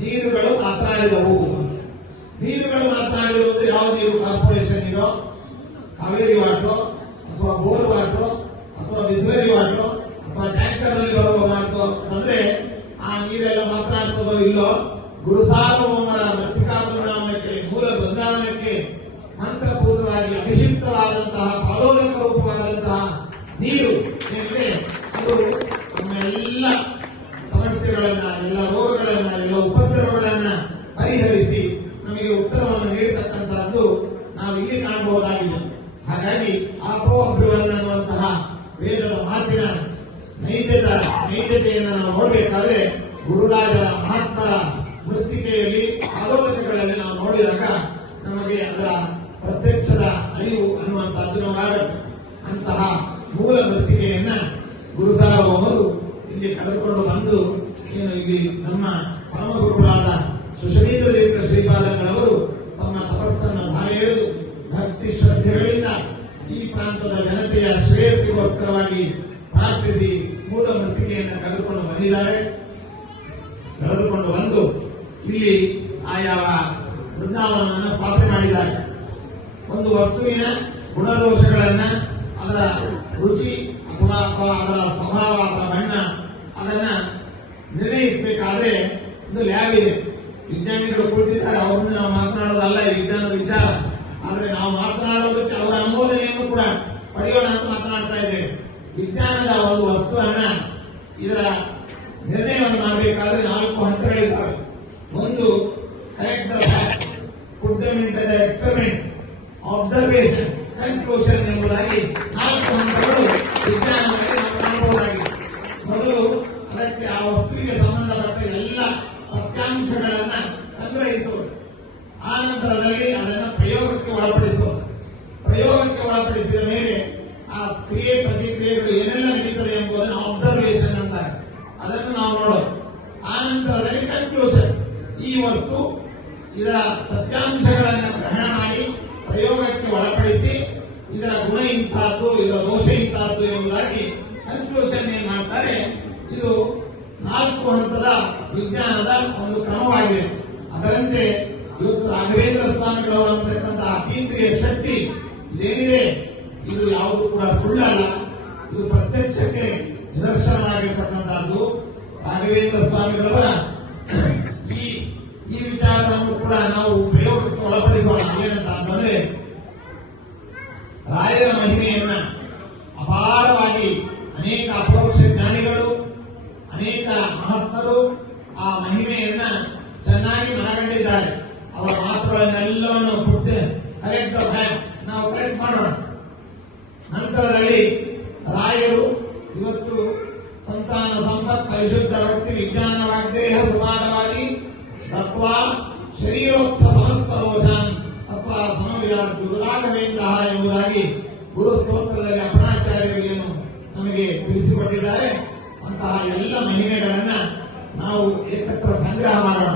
ನೀರುಗಳು ಮಾತನಾಡಿದವು. ನೀರುಗಳು ಮಾತನಾಡಿದವು ಅಂದ್ರೆ ಯಾವ ನೀರು? ಕಾರ್ಪೊರೇಷನ್ ನೀರು, ಕಾವೇರಿ ವಾಟರ್ ಅಥವಾ ಬೋರ್ ವಾಟರ್ ಅಥವಾ ಬಿಸ್ಲರಿ ವಾಟರ್ ಅಥವಾ ಟ್ಯಾಂಕರ್ ನಲ್ಲಿ ಬರುವ ವಾಟರ್ ಅಂದ್ರೆ ಆ ನೀರೆಲ್ಲ ಮಾತನಾಡ್ತದೋ ಇಲ್ಲೋ, ಗುರುಸಾರ್ವಭೌಮರ ಮೃತ್ತಿಕಾ ಪರಿಣಾಮಕ್ಕೆ, ಮೂಲ ಬೃಂದಾವನಕ್ಕೆ ಮಂತ್ರಪೂರ್ವವಾಗಿ ಅಭಿಷಿಕ್ತವಾದಂತಹ ಪಾಲೋದಕ ರೂಪವಾದಂತಹ ನೀರು ಏನಿದೆ ಅದು ನಮ್ಮ ಎಲ್ಲ ಸಮಸ್ಯೆಗಳನ್ನ, ಎಲ್ಲ ರೋಗಗಳನ್ನ, ಎಲ್ಲ ಉಪದ್ರವಗಳನ್ನ ಪರಿಹರಿಸಿ ನಮಗೆ ಉತ್ತರವನ್ನು ನೀಡತಕ್ಕಂತಹದ್ದು ನಾವು ಇಲ್ಲಿ ಕಾಣಬಹುದಾಗಿದೆ. ಹಾಗಾಗಿ ಆಪೋ ಅಬ್ರುವನ್ ಅನ್ನುವಂತಹ ವೇದದ ಮಾತಿನ ನೈಜತೆಯನ್ನು ನಾವು ನೋಡಬೇಕಾದ್ರೆ ಗುರುರಾಜರ ಮಹಾತ್ಮರ ಮೃತ್ತಿಕೆಯಲ್ಲಿ ಆಲೋಚನೆಗಳಲ್ಲಿ ನಾವು ನೋಡಿದಾಗ ನಮಗೆ ಅದರ ಪ್ರತ್ಯಕ್ಷದ ಅರಿವು ಅನ್ನುವಂತಹದ್ದು ನಮಗಾಗುತ್ತೆ. ಅಂತಹ ಮೂಲ ಮೃತ್ತಿಕೆಯನ್ನ ಗುರುಸಾರ್ವಭೌಮರು ಇಲ್ಲಿ ಕರೆದುಕೊಂಡು ಬಂದು ಏನು ಇಲ್ಲಿ ನಮ್ಮ ಪರಮ ಗುರುಗಳಾದ ಸುಶ್ರೀಂದ್ರ ತೀರ್ಥ ಶ್ರೀಪಾದಂಗಳವರು ತಮ್ಮ ತಪಸ್ಸನ್ನು ಧಾರೆಯೆರೆದು ಭಕ್ತಿ ಶ್ರದ್ಧೆಗಳಿಂದ ಈ ಪ್ರಾಂತದ ಜನತೆಯ ಶ್ರೇಯಸ್ಸಿಗೋಸ್ಕರವಾಗಿ ಪ್ರಾರ್ಥಿಸಿ ಮೂಲ ಮೃತ್ತಿಕೆಯನ್ನು ಕರೆದುಕೊಂಡು ಬಂದಿದ್ದಾರೆ. ಕರೆದುಕೊಂಡು ಬಂದು ಇಲ್ಲಿ ಆಯಾ ಬೃಂದಾವನವನ್ನು ಸ್ಥಾಪನೆ ಮಾಡಿದ್ದಾರೆ. ಒಂದು ವಸ್ತುವಿನ ಗುಣದೋಷಗಳನ್ನ, ಅದರ ರುಚಿ ಅಥವಾ ಅದರ ಸ್ವಭಾವ, ಅದರ ಬಣ್ಣ, ಅದನ್ನ ನಿರ್ಣಯಿಸಬೇಕಾದ್ರೆ ಒಂದು ಲ್ಯಾಬ್ ಇದೆ. ವಿಜ್ಞಾನಿಗಳು ಕುಳಿತಿದ್ದಾರೆ, ಅವ್ರ ಮುಂದೆ ನಾವು ಮಾತನಾಡೋದಲ್ಲ ಈ ವಿಜ್ಞಾನದ ವಿಚಾರ. ಆದ್ರೆ ನಾವು ಮಾತನಾಡೋದಕ್ಕೆ ಅವರ ಅನುಮೋದನೆಯನ್ನು ಕೂಡ ಪಡೆಯೋಣ ಅಂತ ಮಾತನಾಡ್ತಾ ಇದ್ದೇವೆ. ವಿಜ್ಞಾನದ ಒಂದು ವಸ್ತುವನ್ನ, ಇದರ ನಿರ್ಣಯವನ್ನು ಮಾಡಬೇಕಾದ್ರೆ 4 ಹಂತಗಳಿದ್ದಾವೆ. ಒಂದು correct the fact, put them in the experiment, observation, conclusion ಎಂಬುದಾಗಿ 4 ಹಂತಗಳು ವಿಜ್ಞಾನದಲ್ಲಿ ನಾವು ಕಾಣಬಹುದಾಗಿದೆ. ಮೊದಲು ಅದಕ್ಕೆ ಆ ವಸ್ತುವಿಗೆ ಸಂಬಂಧಪಟ್ಟ ಎಲ್ಲ ಸತ್ಯಾಂಶಗಳನ್ನ ಸಂಗ್ರಹಿಸುವುದು, ಆ ನಂತರದಲ್ಲಿ ಅದನ್ನು ಪ್ರಯೋಗಕ್ಕೆ ಒಳಪಡಿಸುವುದು. ಪ್ರಯೋಗಕ್ಕೆ ಒಳಪಡಿಸಿದ ಮೇಲೆ ಆ ಕ್ರಿಯೆ ಪ್ರತಿಕ್ರಿಯೆಗಳು ಏನೆಲ್ಲ ನಡೀತದೆ ಎಂಬುದನ್ನು ಅಬ್ಸರ್ವೇಷನ್ ಅಂತಾರೆ, ಅದನ್ನು ನಾವು ನೋಡೋದು. ಆ ನಂತರದಲ್ಲಿ ಕನ್ಕ್ಲೂಷನ್, ಈ ವಸ್ತು ಇದರ ಸತ್ಯಾಂಶಗಳನ್ನು ಗ್ರಹಣ ಮಾಡಿ ಪ್ರಯೋಗಕ್ಕೆ ಒಳಪಡಿಸಿ ಇದರ ಗುಣ ಇಂತಹದ್ದು, ಇದರ ದೋಷ ಇಂತಹದ್ದು ಎಂಬುದಾಗಿ ಕನ್ಕ್ಲೂಷನ್ ಏನ್ ಮಾಡ್ತಾರೆ. ಇದು 4 ಹಂತದ ವಿಜ್ಞಾನದ ಒಂದು ಕ್ರಮವಾಗಿದೆ. ಅದರಂತೆ ಇವತ್ತು ರಾಘವೇಂದ್ರ ಸ್ವಾಮಿಗಳವರು ಅಂತಕ್ಕಂತಹ ಅತೀಂದ್ರಿಯ ಶಕ್ತಿ ಇದೇನಿದೆ, ಇದು ಯಾವುದು ಕೂಡ ಸುಳ್ಳಲ್ಲ, ಇದು ಪ್ರತ್ಯಕ್ಷಕ್ಕೆ ನಿದರ್ಶನವಾಗಿರ್ತಕ್ಕಂಥದ್ದು. ರಾಘವೇಂದ್ರ ಸ್ವಾಮಿಗಳವರ ಈ ವಿಚಾರವನ್ನು ಕೂಡ ನಾವು ಪ್ರಯೋಗಕ್ಕೆ ಒಳಪಡಿಸೋಣ. ಏನಂತ ಅಂತಂದ್ರೆ, ರಾಯರ ಮಹಿಮೆಯನ್ನ ಅಪಾರವಾಗಿ ಅನೇಕ ಅಪರೋಕ್ಷ ಜ್ಞಾನಿಗಳು, ಅನೇಕ ಮಹಾತ್ಮರು ಆ ಮಹಿಮೆಯನ್ನ ಚೆನ್ನಾಗಿ ಮನಗಂಡಿದ್ದಾರೆ. ಅವರ ಮಾತುಗಳನ್ನೆಲ್ಲವನ್ನು ಕರೆಕ್ಟ್ ದ ಫ್ಯಾಕ್ಟ್ಸ್ ನಾವು ಕರೆಕ್ಟ್ ಮಾಡೋಣ. ನಂತರದಲ್ಲಿ ರಾಯರು ಇವತ್ತು ಸಂತಾನ ಸಂಪತ್ ಪರಿಶುದ್ಧ ಭಕ್ತಿ ವಿಜ್ಞಾನ ವಾಗ್ದೇಹ ಸುಪಾಠವಾಗಿ ತತ್ವಾ ಶರೀರೋಕ್ತ ಸಮಸ್ತ ದೋಷಾನ್ ತತ್ವ ಸಮವಿರಾಟ್ ಗುರುರಾಘವೇಂದ್ರ ಎಂಬುದಾಗಿ ಗುರು ಸ್ತೋತ್ರದಲ್ಲಿ ಅಪಣಾಚಾರ್ಯರಿಗೇನು ನಮಗೆ ತಿಳಿಸಿಕೊಟ್ಟಿದ್ದಾರೆ. ಅಂತಹ ಎಲ್ಲ ಮಹಿಮೆಗಳನ್ನ ನಾವು ಏಕತ್ರ ಸಂಗ್ರಹ ಮಾಡೋಣ.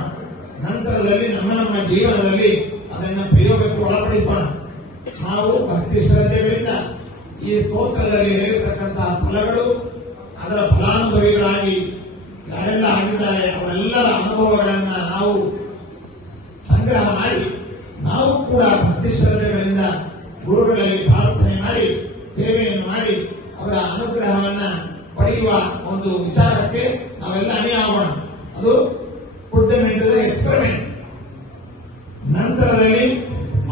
ನಂತರದಲ್ಲಿ ನಮ್ಮ ಜೀವನದಲ್ಲಿ ಅದನ್ನು ಪ್ರಯೋಗಕ್ಕೆ ಒಳಪಡಿಸೋಣ. ನಾವು ಭಕ್ತಿ ಶ್ರದ್ಧೆಗಳಿಂದ ಈ ಸ್ತೋತ್ರದಲ್ಲಿ ಹೇಳಿರ್ತಕ್ಕಂತಹ ಫಲಗಳು, ಅದರ ಫಲಾನುಭವಿಗಳಾಗಿ ಯಾರೆಲ್ಲ ಆಗಿದ್ದಾರೆ ಅವರೆಲ್ಲರ ಅನುಭವಗಳನ್ನ ನಾವು ಸಂಗ್ರಹ ಮಾಡಿ, ನಾವು ಕೂಡ ಭಕ್ತಿ ಶ್ರದ್ಧೆಗಳಿಂದ ಗುರುಗಳಲ್ಲಿ ಪ್ರಾರ್ಥನೆ ಮಾಡಿ, ಸೇವೆಯನ್ನು ಮಾಡಿ, ಅವರ ಅನುಗ್ರಹವನ್ನ ಪಡೆಯುವ ಒಂದು ವಿಚಾರಕ್ಕೆ ನಾವೆಲ್ಲ ಅಣಿಯಾಗೋಣ. ಅದು put them into the experiment. ನಂತರದಲ್ಲಿ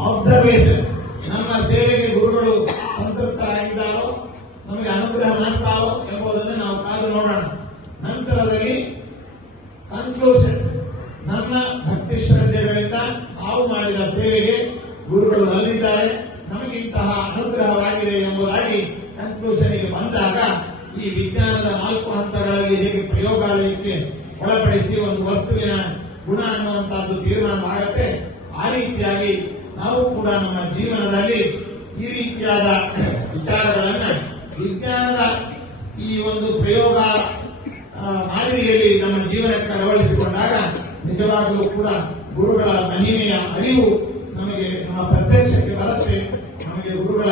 ಅಬ್ಸರ್ವೇಷನ್, ನಮ್ಮ ಸೇವೆಗೆ ಗುರುಗಳು ಸಂತೃಪ್ತರಾಗಿದ್ದಾರೋ, ನಮಗೆ ಅನುಗ್ರಹ ಮಾಡ್ತಾರೋ ಎಂಬುದನ್ನು ನಾವು ಕಾದು ನೋಡೋಣ. ನಂತರದಲ್ಲಿ ಕನ್ಕ್ಲೂಷನ್, ನಮ್ಮ ಭಕ್ತಿ ಶ್ರದ್ಧೆಗಳಿಂದ ನಾವು ಮಾಡಿದ ಸೇವೆಗೆ ಗುರುಗಳು ಬಂದಿದ್ದಾರೆ, ನಮಗೆ ಇಂತಹ ಅನುಗ್ರಹವಾಗಿದೆ ಎಂಬುದಾಗಿ ಕನ್ಕ್ಲೂಷನ್ಗೆ ಬಂದಾಗ ಈ ವಿಜ್ಞಾನದ 4 ಹಂತಗಳಲ್ಲಿ ಹೇಗೆ ಪ್ರಯೋಗಾಲಯಕ್ಕೆ ಒಳಪಡಿಸಿ ಒಂದು ವಸ್ತುವಿನ ಗುಣ ಅನ್ನುವಂತಹದ್ದು ತೀರ್ಮಾನವಾಗುತ್ತೆ, ಆ ರೀತಿಯಾಗಿ ನಾವು ಕೂಡ ನಮ್ಮ ಜೀವನದಲ್ಲಿ ಈ ರೀತಿಯಾದ ವಿಚಾರಗಳನ್ನ ವಿಜ್ಞಾನದ ಈ ಒಂದು ಪ್ರಯೋಗ ಮಾದರಿಯಲ್ಲಿ ನಮ್ಮ ಜೀವನಕ್ಕೆ ಅಳವಡಿಸಿಕೊಂಡಾಗ ನಿಜವಾಗಲೂ ಕೂಡ ಗುರುಗಳ ಮಹಿಮೆಯ ಅರಿವು ನಮಗೆ ನಮ್ಮ ಪ್ರತ್ಯಕ್ಷಕ್ಕೆ ಬರುತ್ತೆ. ನಮಗೆ ಗುರುಗಳ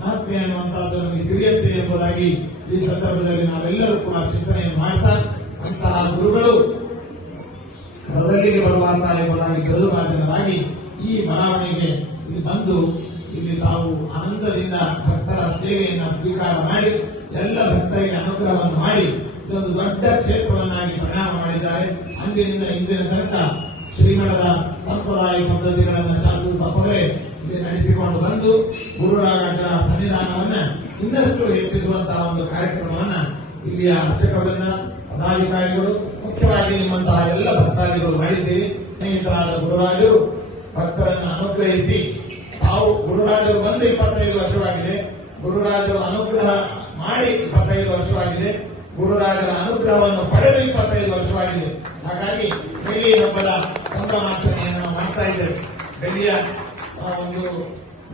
ಮಹತ್ವ ಅನ್ನುವಂತಹದ್ದು ನಮಗೆ ತಿಳಿಯುತ್ತೆ ಎಂಬುದಾಗಿ ಈ ಸಂದರ್ಭದಲ್ಲಿ ನಾವೆಲ್ಲರೂ ಕೂಡ ಚಿಂತನೆಯನ್ನು ಮಾಡ್ತಾ, ಅಂತಹ ಗುರುಗಳು ಕರದಲ್ಲಿಗೆ ಸುಲಭಾರ್ಥ ಎಂಬುದಾಗಿ ಗರುಡರಾಜನರಾಗಿ ಈ ಬಡಾವಣೆಗೆ ಇಲ್ಲಿ ಬಂದು ಇಲ್ಲಿ ತಾವು ಆನಂದದಿಂದ ಭಕ್ತರ ಸೇವೆಯನ್ನ ಸ್ವೀಕಾರ ಮಾಡಿ ಎಲ್ಲ ಭಕ್ತರಿಗೆ ಅನುಗ್ರಹವನ್ನು ಮಾಡಿ ಇದೊಂದು ದೊಡ್ಡ ಕ್ಷೇತ್ರವನ್ನಾಗಿ ಪರಿಣಾಮ ಮಾಡಿದ್ದಾರೆ. ಅಂದಿನಿಂದ ಇಂದಿನ ತನಕ ಶ್ರೀಮಠದ ಸಂಪ್ರದಾಯ ಪದ್ಧತಿಗಳನ್ನು ಚಾಚು ತಪ್ಪದೆ ಇಲ್ಲಿ ನಡೆಸಿಕೊಂಡು ಬಂದು ಗುರುರಾಜರ ಸನ್ನಿಧಾನವನ್ನ ಇನ್ನಷ್ಟು ಹೆಚ್ಚಿಸುವಂತಹ ಒಂದು ಕಾರ್ಯಕ್ರಮವನ್ನ ಇಲ್ಲಿಯ ಅರ್ಚಕರನ್ನ ಪದಾಧಿಕಾರಿಗಳು ಮುಖ್ಯವಾಗಿ ನಿಮ್ಮಂತಹ ಎಲ್ಲ ಭಕ್ತಾದಿಗಳು ಮಾಡಿದ್ದೀರಿ. ಸ್ನೇಹಿತರಾದ ಗುರುರಾಜರು ಭಕ್ತರನ್ನು ಅನುಗ್ರಹಿಸಿ ತಾವು ಗುರುರಾಜರು ಬಂದು 25 ವರ್ಷವಾಗಿದೆ, ಗುರುರಾಜರು ಅನುಗ್ರಹ ಮಾಡಿ 25 ವರ್ಷವಾಗಿದೆ, ಗುರುರಾಜರ ಅನುಗ್ರಹವನ್ನು ಪಡೆದು 25 ವರ್ಷವಾಗಿದೆ. ಹಾಗಾಗಿ ಬೆಳ್ಳಿ ಹಬ್ಬದ ಸಂಭ್ರಮಾಚರಣೆಯನ್ನು ನಾವು ಮಾಡ್ತಾ ಇದ್ದೇವೆ. ಬೆಳ್ಳಿಯ ಒಂದು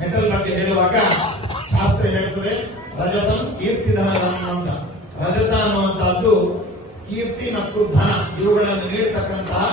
ಮೆಟಲ್ ಬಗ್ಗೆ ಹೇಳುವಾಗ ಶಾಸ್ತ್ರ ಹೇಳುತ್ತದೆ ರಜತಂ ಕೀರ್ತಿಧನ ಅಂತ. ರಜತ ಅನ್ನುವಂತಹದ್ದು ಕೀರ್ತಿ ಮತ್ತು ಧನ ಇವುಗಳನ್ನು ನೀಡತಕ್ಕಂತಹ